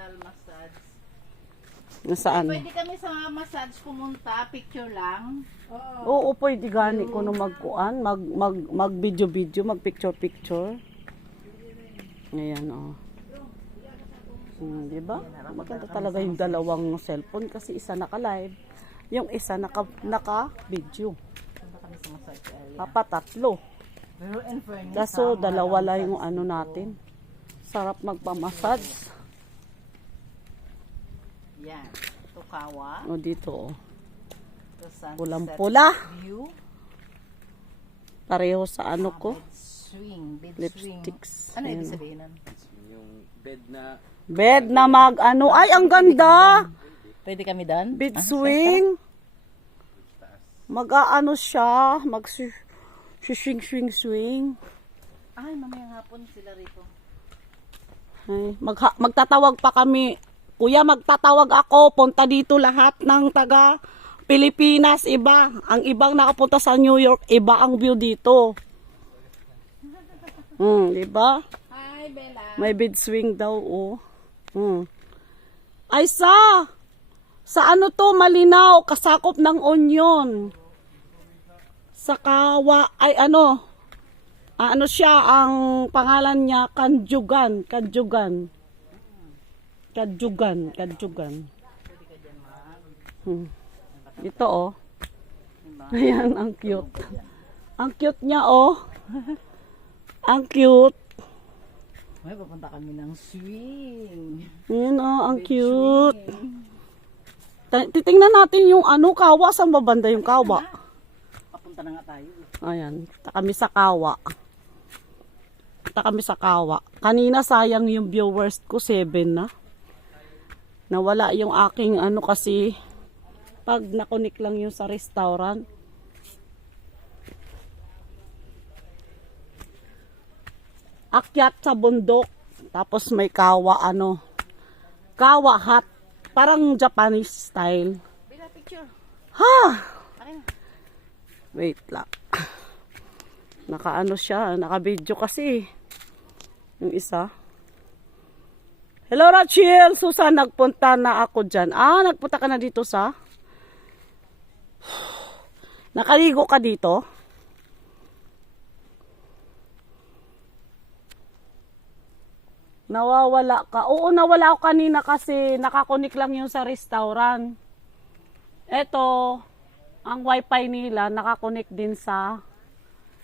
Mental massage. Nasaan? Pwede kami sa massage pumunta, picture lang. Oo, pwede gani ko no magkuan, mag video, mag picture. Ayan, oh. Di ba? Maganda talaga yung dalawang cellphone kasi isa naka-live, yung isa naka-video. Punta kami sa massage area. Dapat tatlo. Pero in fairness, Kaso mga dalawa lang massage yung ano dito. natin. Sarap magpa-massage. Yan. Tukawa. O dito, oh. The sunset Pulang-pula. view. Pareho sa ano ko. Bed swing. Bed Lipsticks. swing. Ano ibig Ayan. sabihin nun? Yung bed na Bed na mag ano. Ay, ang ganda! Pwede kami doon? Bed swing. Mag-aano siya. Mag-swing. Ay, mamayang hapon sila rito. Ay, magtatawag pa kami. Kuya, magtatawag ako. Punta dito lahat ng taga Pilipinas. Iba. Ang ibang nakapunta sa New York, iba ang view dito. Diba? Hi, Bella. May bed swing daw, oh. Ay, sa ano to, malinaw, kasakop ng onion. Sa kawa, ay ano siya, ang pangalan niya, Kanjugan. Ito, oh. Ayan, ang cute. Ang cute niya, oh. Ang cute. May papunta kami ng swing. Ayan, oh, ang cute. Titingnan natin yung ano, kawa. Saan ba banda yung kawa? Papunta na nga tayo. Ayan, ta kami sa kawa. Kanina sayang yung viewers ko, 7 na. Nawala yung aking ano kasi pag nakunik lang yung sa restaurant. Akyat sa bundok. Tapos may kawa kawa hut. Parang Japanese style. Bella, picture. Ha! Akin na. Wait lang. Naka-ano siya, naka-video kasi. Yung isa. Hello Rachel, Susan, nagpunta na ako dyan. Nagpunta ka na dito sa? Nakaligo ka dito? Nawawala ka. Oo, nawala ako kanina kasi nakakunik lang yung sa restaurant. Eto, ang wifi nila nakakunik din sa...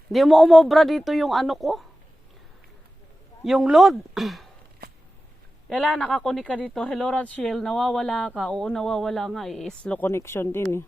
Hindi mo umobra dito yung ano ko. Yung load. Kailangan nakakunik ka dito. Hello Rachel, nawawala ka. Oo, nawawala nga. Slow connection din eh.